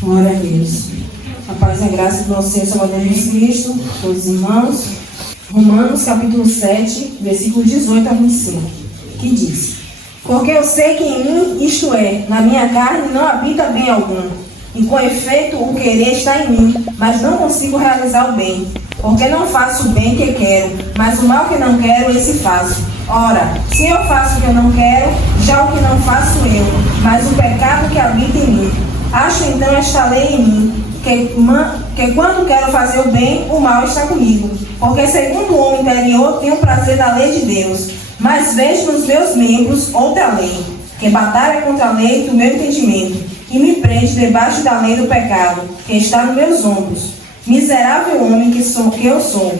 Glória a Deus. A paz e a graça do nosso Senhor Salvador Jesus Cristo, todos os irmãos. Romanos capítulo 7, versículo 18 a 25, que diz: Porque eu sei que em mim, isto é, na minha carne, não habita bem algum. E com efeito o querer está em mim, mas não consigo realizar o bem. Porque não faço o bem que quero, mas o mal que não quero, esse faço. Ora, se eu faço o que eu não quero, já o que não faço eu, mas o pecado que habita em mim. Acho então esta lei em mim, que quando quero fazer o bem, o mal está comigo. Porque segundo o homem interior, tenho prazer da lei de Deus. Mas vejo nos meus membros outra lei, que batalha contra a lei do meu entendimento, e me prende debaixo da lei do pecado, que está nos meus ombros. Miserável homem que eu sou,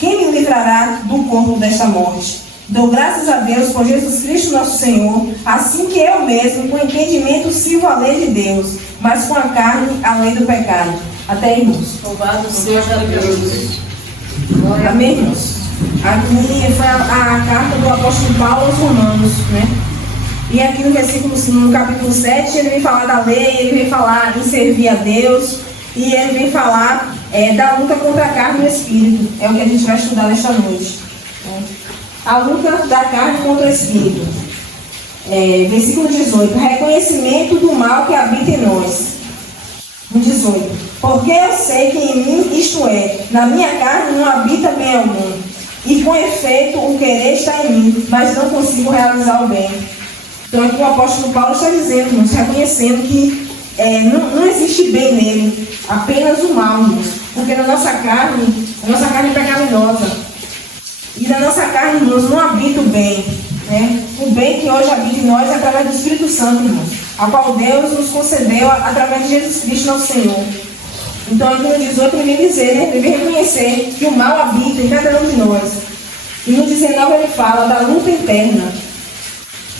quem me livrará do corpo desta morte? Dou graças a Deus por Jesus Cristo nosso Senhor, assim que eu mesmo, com entendimento, sirvo a lei de Deus, mas com a carne, a lei do pecado. Até, irmãos. Louvado seja Deus. Amém, irmãos. Aqui foi a carta do apóstolo Paulo aos Romanos, né? E aqui no versículo 5, no capítulo 7, ele vem falar da lei, ele vem falar em servir a Deus, e ele vem falar da luta contra a carne e o espírito. É o que a gente vai estudar nesta noite. A luta da carne contra o espírito. Versículo 18. Reconhecimento do mal que habita em nós. 18. Porque eu sei que em mim, isto é, na minha carne não habita bem algum. E com efeito o querer está em mim, mas não consigo realizar o bem. Então aqui o apóstolo Paulo está dizendo, irmãos, reconhecendo que não existe bem nele, apenas o mal, irmãos. Porque a nossa carne é pecaminosa. E na nossa carne, irmãos, não habita o bem, né? O bem que hoje habita em nós é através do Espírito Santo, irmãos, a qual Deus nos concedeu através de Jesus Cristo, nosso Senhor. Então, aqui no 18, ele vem dizer, né? Ele vem reconhecer que o mal habita em cada um de nós. E no 19, ele fala da luta interna.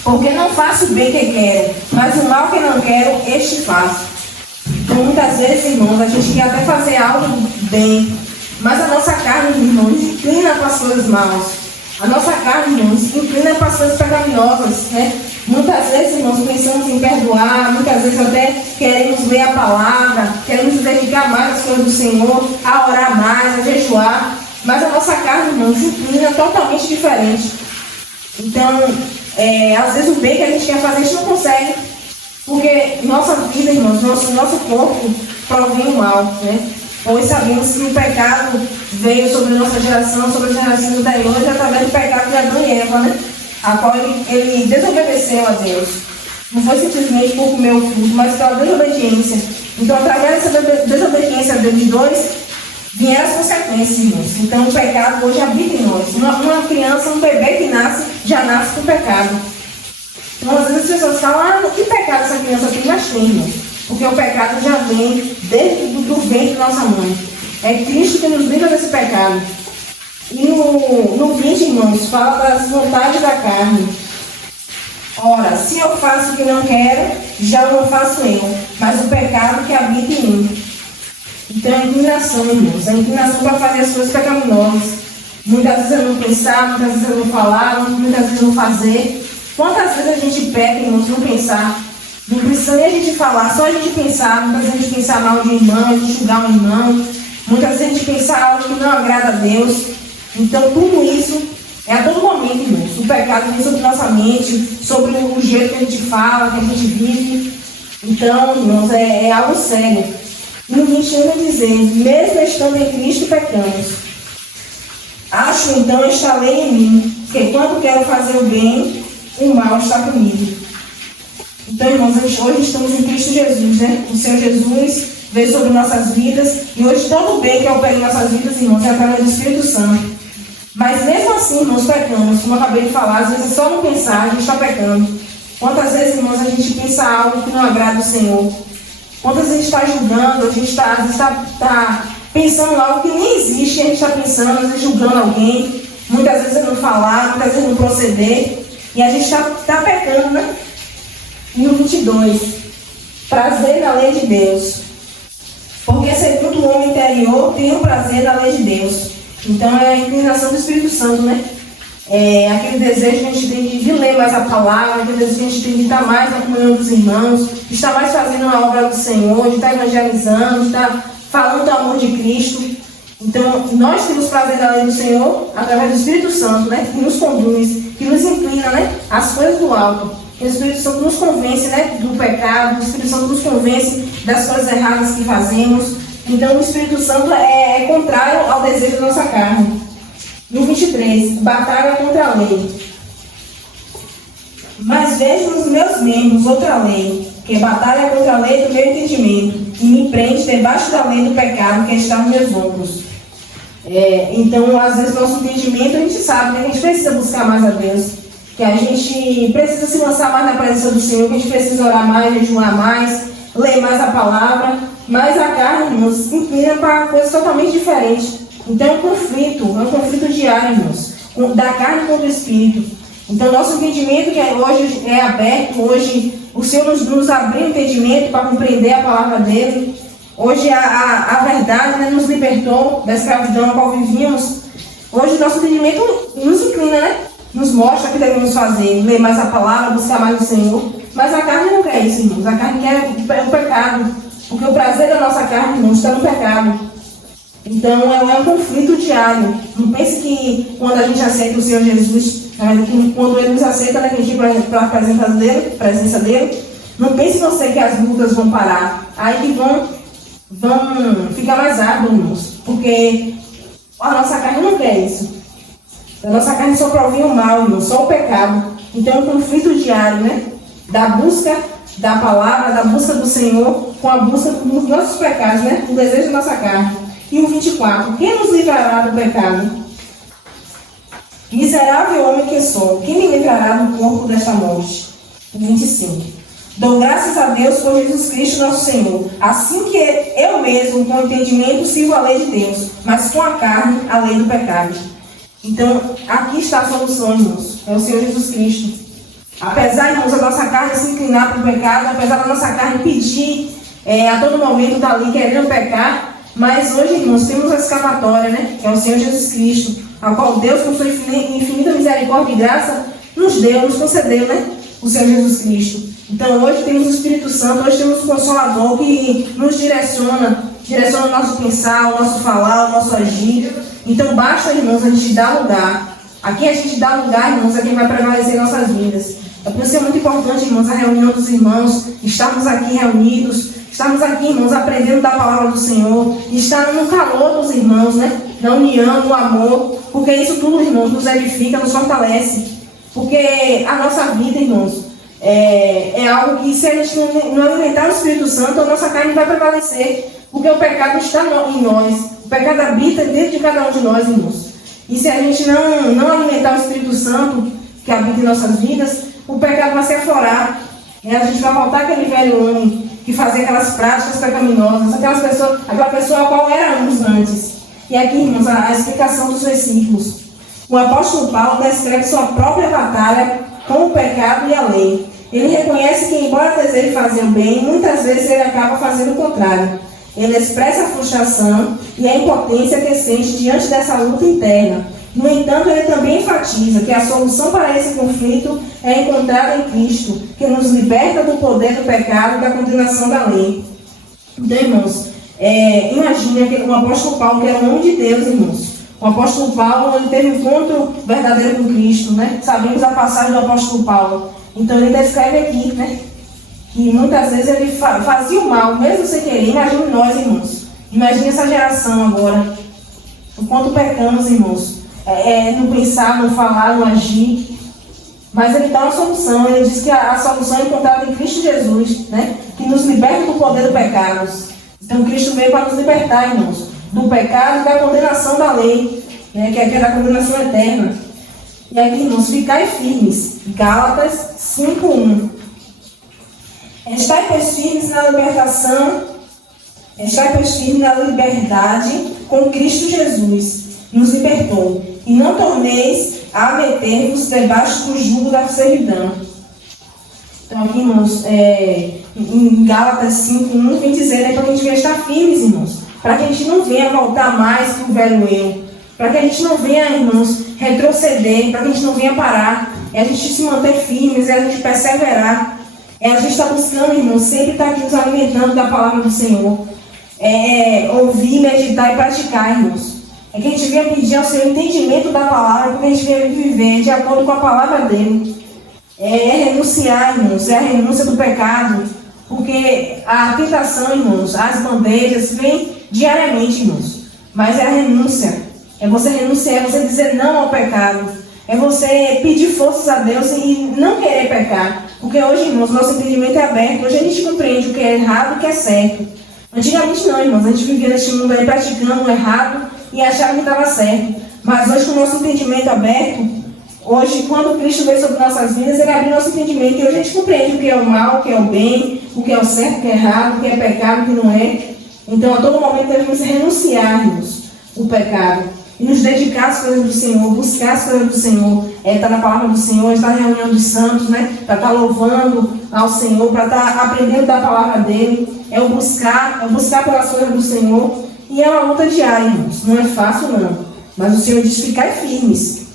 Porque não faço o bem que quero, mas o mal que não quero, este faço. Então, muitas vezes, irmãos, a gente quer até fazer algo bem, mas a nossa carne, irmãos, inclina para as coisas maus. A nossa carne, irmãos, inclina para as coisas pecaminosas, né? Muitas vezes, irmãos, pensamos em perdoar, muitas vezes até queremos ler a palavra, queremos nos dedicar mais às coisas do Senhor, a orar mais, a jejuar, mas a nossa carne, irmãos, inclina totalmente diferente. Então, às vezes o bem que a gente quer fazer, a gente não consegue, porque nossa vida, irmãos, nosso corpo provém o mal, né? Pois sabemos que o pecado veio sobre a nossa geração, sobre as gerações anteriores, através do pecado de Adão e Eva, né? A qual ele desobedeceu a Deus. Não foi simplesmente por comer o fruto, mas pela desobediência. Então, através dessa desobediência deles dois, vieram as consequências, irmãos. Então, o pecado hoje habita em nós. Uma criança, um bebê que nasce, já nasce com pecado. Então, às vezes as pessoas falam, que pecado essa criança tem? Mas tem, irmãos. Porque o pecado já vem desde do ventre da nossa mãe. É Cristo que nos livra desse pecado. E no 20, irmãos, fala das vontades da carne. Ora, se eu faço o que não quero, já não faço eu, mas o pecado que habita em mim. Então é a inclinação, irmãos, a inclinação para fazer as coisas pecaminosas. Muitas vezes eu não pensar, muitas vezes eu não falar, muitas vezes eu não fazer. Quantas vezes a gente peca, irmãos, não pensar? Não precisa nem a gente falar, só a gente pensar. Muitas vezes a gente pensar mal de um irmão, a gente julgar um irmão. Muitas vezes a gente pensar algo que não agrada a Deus. Então tudo isso é a todo momento, irmãos. O pecado vem sobre nossa mente, sobre o jeito que a gente fala, que a gente vive. Então, irmãos, é algo sério. E no 21 ele diz, mesmo estando em Cristo, pecamos. Acho então esta lei em mim, que quando quero fazer o bem, o mal está comigo. Então, irmãos, hoje estamos em Cristo Jesus, né? O Senhor Jesus veio sobre nossas vidas, e hoje todo o bem que opera em nossas vidas, irmãos, é através do Espírito Santo. Mas mesmo assim, irmãos, pecamos, como eu acabei de falar, às vezes é só não pensar, a gente está pecando. Quantas vezes, irmãos, a gente pensa algo que não agrada o Senhor? Quantas vezes a gente está julgando, a gente está pensando algo que nem existe, a gente está pensando, às vezes julgando alguém, muitas vezes não falar, muitas vezes não proceder, e a gente está pecando, né? E no 22, prazer na lei de Deus. Porque segundo o homem interior, tem o prazer na lei de Deus. Então é a inclinação do Espírito Santo, né? aquele desejo que a gente tem de ler mais a palavra, aquele desejo que a gente tem de estar mais na comunhão dos irmãos, de estar mais fazendo a obra do Senhor, de estar evangelizando, de estar falando do amor de Cristo. Então, nós temos prazer da lei do Senhor através do Espírito Santo, né, que nos conduz, que nos inclina, né, às coisas do alto. O Espírito Santo nos convence, né, do pecado, o Espírito Santo nos convence das coisas erradas que fazemos. Então, o Espírito Santo é contrário ao desejo da nossa carne. No 23, batalha contra a lei. Mas vejo nos meus membros outra lei, que batalha contra a lei do meu entendimento, e me prende debaixo da lei do pecado que está nos meus ombros. Então, às vezes, nosso entendimento, a gente sabe, né, que a gente precisa buscar mais a Deus, que a gente precisa se lançar mais na presença do Senhor, que a gente precisa orar mais, jejuar mais, ler mais a palavra, mas a carne nos inclina para coisas totalmente diferentes. Então, é um conflito diário, irmãos, da carne contra o Espírito. Então, nosso entendimento que hoje é aberto, hoje o Senhor nos abriu o entendimento para compreender a palavra dele. Hoje a verdade, né, nos libertou da escravidão na qual vivíamos. Hoje nosso entendimento nos inclina, né? Nos mostra o que devemos fazer, ler mais a palavra, buscar mais o Senhor. Mas a carne não quer isso, irmãos. A carne quer o pecado, porque o prazer da nossa carne, irmãos, está no pecado. Então é um conflito diário. Não pense que quando a gente aceita o Senhor Jesus, quando Ele nos aceita, né, que a gente vai para a presença dele, não pense você que as lutas vão parar. Aí que vão ficar mais árduos, irmãos, porque a nossa carne não quer isso. A nossa carne só provém o mal, irmãos, só o pecado. Então é um conflito diário, né? Da busca da palavra, da busca do Senhor, com a busca dos nossos pecados, né? O desejo da nossa carne. E o 24, quem nos livrará do pecado? Miserável homem que sou, quem me livrará do corpo desta morte? O 25, dou graças a Deus por Jesus Cristo nosso Senhor, assim que eu mesmo, com entendimento, sirvo a lei de Deus, mas com a carne, a lei do pecado. Então, aqui está a solução, irmãos, é o Senhor Jesus Cristo. Apesar, irmãos, da nossa carne se inclinar para o pecado, apesar da nossa carne pedir a todo momento, estar ali querendo pecar, mas hoje, irmãos, temos a escapatória, né? Que é o Senhor Jesus Cristo, a qual Deus, com sua infinita misericórdia e graça, nos concedeu, né? O Senhor Jesus Cristo. Então, hoje temos o Espírito Santo, hoje temos o Consolador que nos direciona o nosso pensar, o nosso falar, o nosso agir. Então, basta, irmãos, a gente dar lugar. Aqui a gente dá lugar, irmãos, a quem vai prevalecer em nossas vidas. É por isso que é muito importante, irmãos, a reunião dos irmãos, estarmos aqui reunidos, estarmos aqui, irmãos, aprendendo da palavra do Senhor, estar no calor dos irmãos, né? Na união, no amor, porque isso tudo, irmãos, nos edifica, nos fortalece. Porque a nossa vida, irmãos, é algo que, se a gente não alimentar o Espírito Santo, a nossa carne vai prevalecer, porque o pecado está em nós, o pecado habita dentro de cada um de nós, irmãos. E se a gente não alimentar o Espírito Santo que habita em nossas vidas, o pecado vai se aflorar. A gente vai voltar aquele velho homem que fazia aquelas práticas pecaminosas, aquela pessoa a qual éramos antes. E aqui, irmãos, a explicação dos versículos. O apóstolo Paulo descreve sua própria batalha com o pecado e a lei. Ele reconhece que, embora deseje fazer o bem, muitas vezes ele acaba fazendo o contrário. Ele expressa a frustração e a impotência que sente diante dessa luta interna. No entanto, ele também enfatiza que a solução para esse conflito é encontrada em Cristo, que nos liberta do poder do pecado e da condenação da lei. Então, irmãos, imagine que o apóstolo Paulo, que era um homem de Deus, irmãos. O apóstolo Paulo, ele teve um encontro verdadeiro com Cristo, né? Sabemos a passagem do apóstolo Paulo. Então, ele descreve aqui, né? Que muitas vezes ele fazia o mal, mesmo sem querer. Imagine nós, irmãos. Imagine essa geração agora. O quanto pecamos, irmãos. No pensar, no falar, no agir. Mas ele dá uma solução. Ele diz que a solução é encontrada em Cristo Jesus, né? Que nos liberta do poder do pecado. Então, Cristo veio para nos libertar, irmãos, do pecado e da condenação da lei, né? Que é da condenação eterna. E aqui, irmãos, ficai firmes. Gálatas 5:1. Estai, pois, firmes na libertação, estai, pois, firmes na liberdade com Cristo Jesus, nos libertou. E não torneis a meter-vos debaixo do jugo da servidão. Então, aqui, irmãos, em Gálatas 5:1, vem dizer, né, para que a gente venha estar firmes, irmãos, para que a gente não venha voltar mais para o velho eu, para que a gente não venha, irmãos, retroceder, para que a gente não venha parar, é a gente se manter firmes, é a gente perseverar, é a gente estar buscando, irmãos, sempre estar aqui nos alimentando da palavra do Senhor, ouvir, meditar e praticar, irmãos. É que a gente venha pedir ao Senhor entendimento da palavra, porque a gente venha viver de acordo com a palavra dele. É renunciar, irmãos, é a renúncia do pecado, porque a tentação, irmãos, as bandejas vêm diariamente, irmãos, mas é a renúncia, é você renunciar, é você dizer não ao pecado, é você pedir forças a Deus e não querer pecar, porque hoje, irmãos, nosso entendimento é aberto, hoje a gente compreende o que é errado e o que é certo. Antigamente não, irmãos, a gente vivia neste mundo aí praticando o errado e achava que estava certo, mas hoje com o nosso entendimento aberto, hoje, quando Cristo veio sobre nossas vidas, Ele abriu nosso entendimento e hoje a gente compreende o que é o mal, o que é o bem, o que é o certo, o que é errado, o que é pecado, o que não é. Então, a todo momento devemos renunciarmos o pecado e nos dedicar às coisas do Senhor, buscar as coisas do Senhor, estar na palavra do Senhor, estar na reunião dos santos, né? Para estar louvando ao Senhor, para estar aprendendo da palavra dEle, é o buscar pelas coisas do Senhor, e é uma luta diária, irmãos, não é fácil não, mas o Senhor diz: ficai firmes,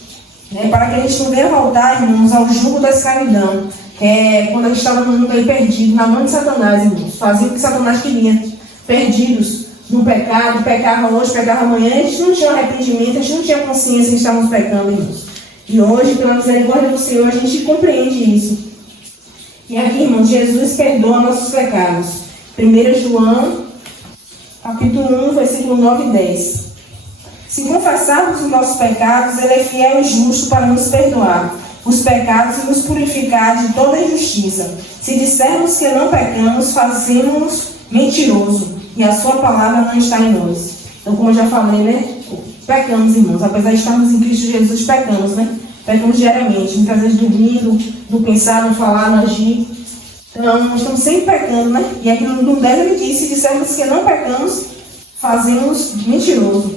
para que a gente não venha voltar, irmãos, ao jugo da escravidão, que é quando a gente estava no mundo aí perdido, na mão de Satanás, irmãos, fazia o que Satanás queria, perdidos no pecado, pecavam hoje, pecavam amanhã, a gente não tinha arrependimento, a gente não tinha consciência que estávamos pecando, irmãos. E hoje, pela misericórdia do Senhor, a gente compreende isso. E aqui, irmãos, Jesus perdoa nossos pecados. 1 João, capítulo 1, versículo 9 e 10. Se confessarmos os nossos pecados, Ele é fiel e justo para nos perdoar os pecados e nos purificar de toda injustiça. Se dissermos que não pecamos, fazemos-nos mentiroso, e a sua palavra não está em nós. Então, como eu já falei, né? Pecamos, irmãos. Apesar de estarmos em Cristo Jesus, pecamos, né? Pecamos diariamente, muitas vezes dormindo, no pensar, no falar, no agir. Então, nós estamos sempre pecando, né? E aqui no 10 ele diz: se dissermos que não pecamos, fazemos mentiroso.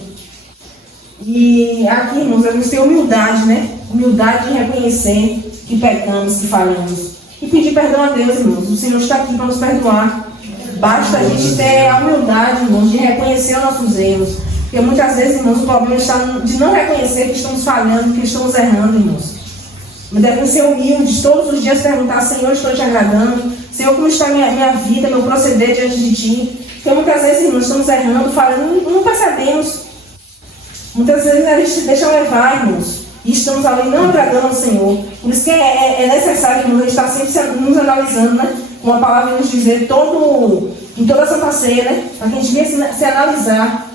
E aqui, irmãos, devemos ter humildade, né? Humildade de reconhecer que pecamos, que falhamos. E pedir perdão a Deus, irmãos. O Senhor está aqui para nos perdoar. Basta a gente ter a humildade, irmãos, de reconhecer os nossos erros. Porque muitas vezes, irmãos, o problema está de não reconhecer que estamos falhando, que estamos errando, irmãos. Mas devemos ser humildes, todos os dias perguntar: Senhor, estou te agradando? Senhor, como está minha vida, meu proceder diante de Ti? Porque muitas vezes, irmãos, estamos errando, falhando, não percebemos. Muitas vezes a gente se deixa levar, irmãos, e estamos ali não agradando ao Senhor. Por isso que é necessário, irmãos, a gente estar sempre nos analisando, né? Com a palavra nos dizer em toda a Santa Ceia, né? Para que a gente venha se analisar.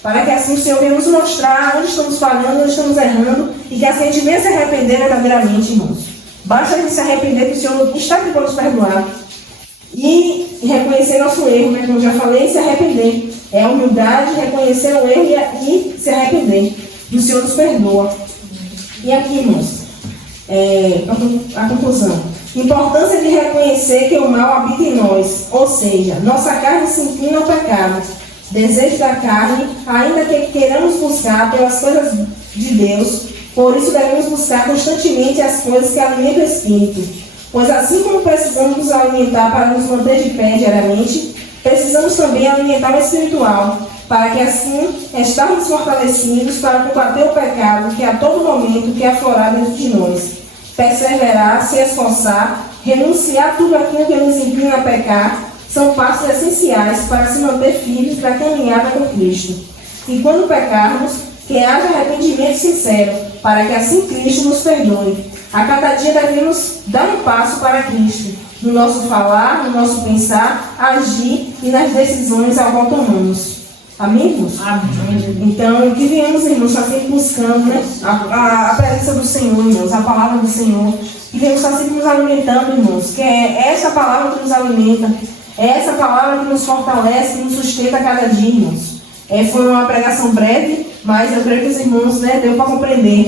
Para que assim o Senhor venha nos mostrar onde estamos falhando, onde estamos errando, e que assim a gente venha se arrepender verdadeiramente, irmãos. Basta a gente se arrepender, que o Senhor está aqui para nos perdoar. E reconhecer nosso erro, né? Como eu já falei, se arrepender. É a humildade, reconhecer o erro e se arrepender. E o Senhor nos perdoa. E aqui, irmãos, a conclusão. Importância de reconhecer que o mal habita em nós. Ou seja, nossa carne se inclina ao pecado. Desejo da carne, ainda que queiramos buscar pelas coisas de Deus, por isso devemos buscar constantemente as coisas que alimentam o Espírito. Pois assim como precisamos nos alimentar para nos manter de pé diariamente, precisamos também alimentar o espiritual, para que assim estarmos fortalecidos para combater o pecado que a todo momento quer aflorar dentro de nós. Perseverar, se esforçar, renunciar a tudo aquilo que nos inclina a pecar, são passos essenciais para se manter firmes na caminhada com Cristo. E quando pecarmos, que haja arrependimento sincero, para que assim Cristo nos perdoe. A cada dia devemos dar um passo para Cristo, no nosso falar, no nosso pensar, agir e nas decisões ao qual tomamos. Amém, irmãos? Amém. Então, que venhamos, irmãos, estar sempre buscando, né, a presença do Senhor, irmãos, a palavra do Senhor. Que venhamos estar sempre nos alimentando, irmãos, que é essa palavra que nos alimenta, é essa palavra que nos fortalece, que nos sustenta a cada dia, irmãos. Foi uma pregação breve, mas eu creio que os irmãos, né, deu para compreender.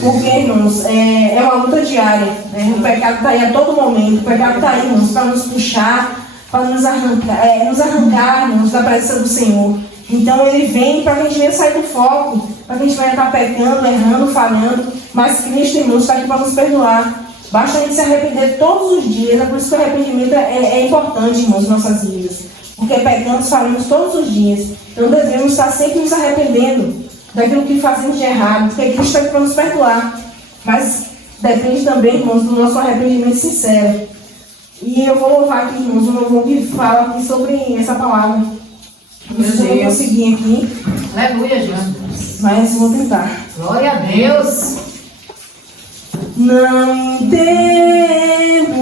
Porque, irmãos, é uma luta diária. Né? O pecado está aí a todo momento. O pecado está aí, irmãos, para nos puxar, para nos arrancar, irmãos, da presença do Senhor. Então, ele vem para que a gente venha sair do foco, para que a gente venha estar pecando, errando, falhando. Mas Cristo, irmãos, está aqui para nos perdoar. Basta a gente se arrepender todos os dias. É por isso que o arrependimento é importante, irmãos, em nossas vidas. Porque pecamos, falamos todos os dias. Então devemos estar sempre nos arrependendo. daquilo que fazemos de errado, porque Cristo está aqui para nos perdoar. Mas depende também, irmãos, do nosso arrependimento sincero. E eu vou louvar aqui, irmãos, um louvor que fala aqui sobre essa palavra. Eu não consegui aqui. Aleluia, Jesus. Mas vou tentar. Glória a Deus. Não entendo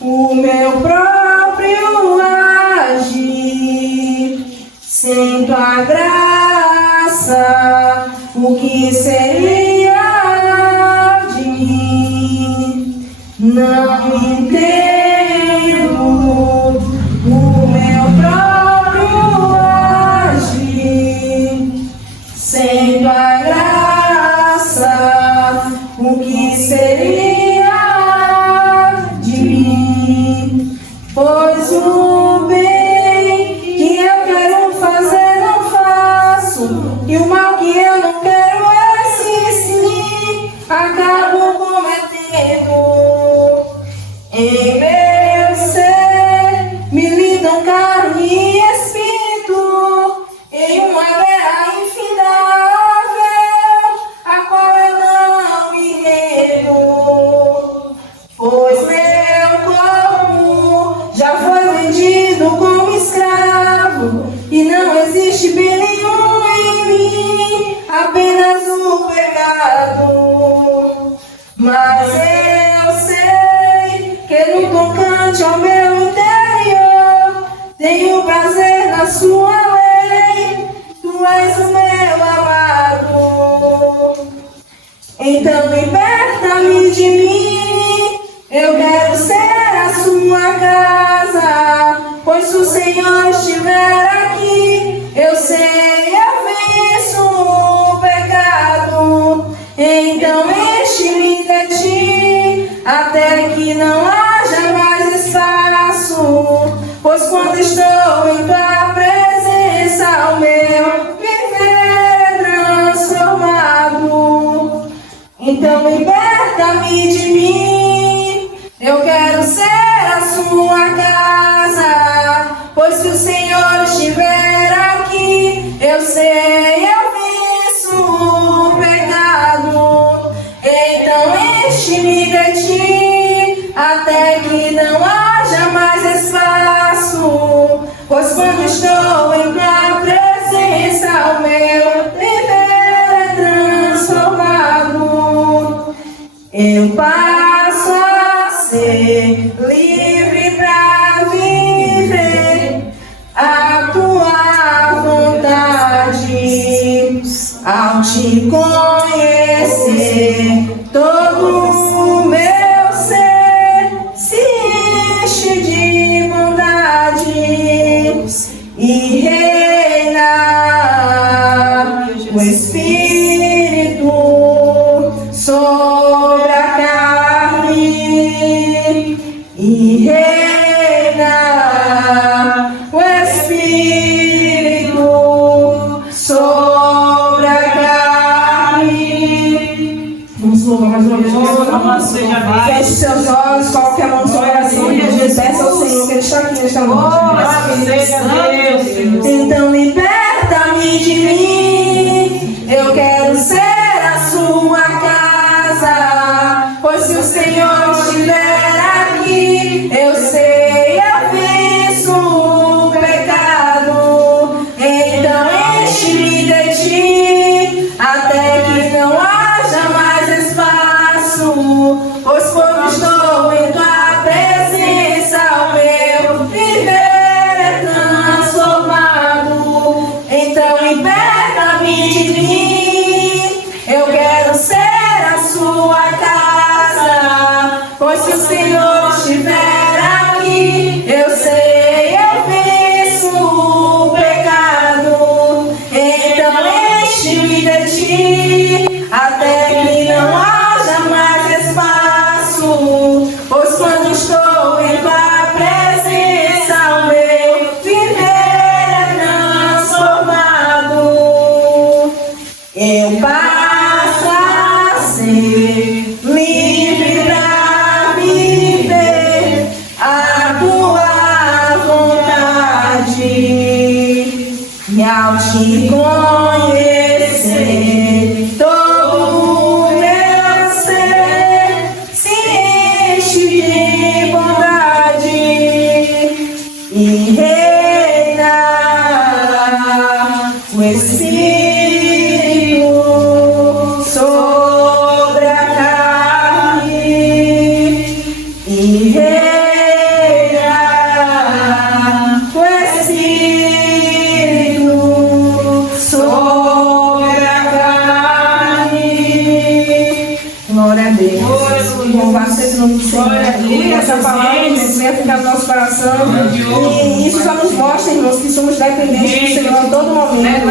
o meu próprio agir. Sinto a graça, o que seria de mim? Não entendo o meu próprio agir. Sinto a graça, o que seria de mim? Pois o bem que eu quero fazer não faço, e o mal que eu não quero esse sim acabo cometendo. Em meu ser me lidam carne e espírito, em uma guerra infindável, a qual eu não me rendo. Pois meu corpo já foi vendido como escravo, e não existe bem nenhum em mim, apenas o pecado. Mas eu sei que no tocante ao meu interior tenho prazer na sua lei, tu és o meu amado. Então liberta-me de mim, eu quero ser a sua casa, pois se o Senhor estiver aqui, eu sei, eu venço o pecado. Então enche-me de ti, até que não haja mais espaço, pois quando estou em tua presença, o meu viver é transformado. Então liberta-me de mim, eu quero ser a sua casa, pois se o Senhor estiver aqui, eu sei, eu venço o pecado. Então enche-me de ti, até que não haja mais espaço, pois quando estou em tua presença, o meu viver é transformado. Eu passo a ser livre para viver a tua vontade. Ao te conhecer, todo o meu ser se enche de bondade e reina o Espírito sobre a carne e reina o Espírito sobre a carne. Vamos louvar mais uma vez. Feche seus olhos, coloque a mão no seu coração e peça ao Senhor que Ele está aqui nesta noite. Então liberta-me de mim, eu quero ser a sua casa, pois se o Senhor estiver aqui, eu sei, eu venço o pecado. Então enche-me de ti, até que não haja mais espaço, pois quando estou em tua presença, o meu viver é transformado. Então liberta-me de mim, eu quero ser a sua casa, pois se o Senhor estiver aqui, eu sei, eu venço o pecado. Então enche-me de ti, até que não haja mais espaço, pois quando estou em tua presença, o meu viver é transformado. Eu passo a ser livre para viver a tua vontade, e ao te conhecer, o Espírito sobre a carne. Glória a Deus. Louvado seja o nome do Senhor. E essa palavra venha ficar no nosso coração. E isso só nos mostra, irmãos, que somos dependentes do Senhor a todo momento.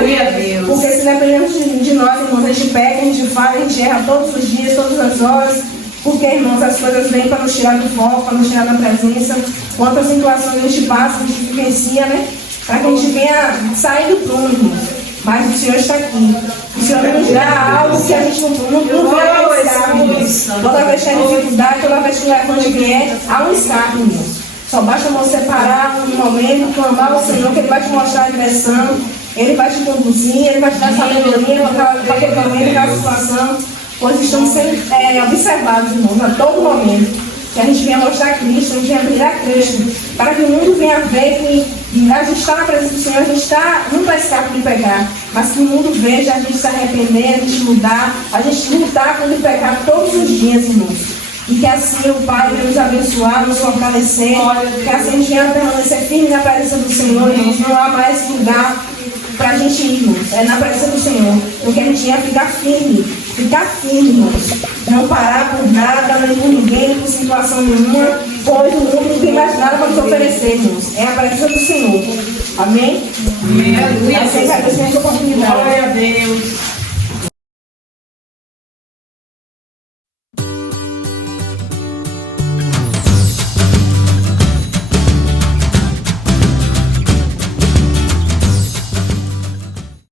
Porque se dependemos de nós, irmãos, a gente peca, a gente falha, a gente erra todos os dias, todas as horas. Porque, irmãos, as coisas vêm para nos tirar do foco, para nos tirar da presença. Quantas situações a gente passa, a gente vivencia, né? Para que a gente venha sair do prumo, irmãos. Mas o Senhor está aqui. O Senhor nos dá algo que a gente não vê escape. Toda vez que tem dificuldade, toda vez que o levante vier, há um escape, irmãos. Só basta você parar um momento, clamar ao Senhor, que Ele vai te mostrar a direção, Ele vai te conduzir, Ele vai te dar sabedoria para aquele momento, aquela situação. Pois estamos sendo observados, irmãos, a todo momento. Que a gente venha mostrar Cristo, a gente venha brilhar Cristo, para que o mundo venha ver que a gente está na presença do Senhor, a gente não vai escapar de pecar, mas que o mundo veja a gente se arrepender, a gente mudar, a gente lutar contra o pecado todos os dias, irmãos. E que assim o Pai venha nos abençoar, nos fortalecer, que assim a gente venha permanecer firme na presença do Senhor, irmãos. Não há mais lugar para a gente ir, irmãos, na presença do Senhor, porque a gente ia ficar firme, irmãos. Não parar por nada, nem por ninguém, nem por situação nenhuma, pois o mundo não tem mais nada para nos oferecer, irmãos. É a presença do Senhor. Amém? Amém. Assim, agradeço essa oportunidade. Glória a Deus.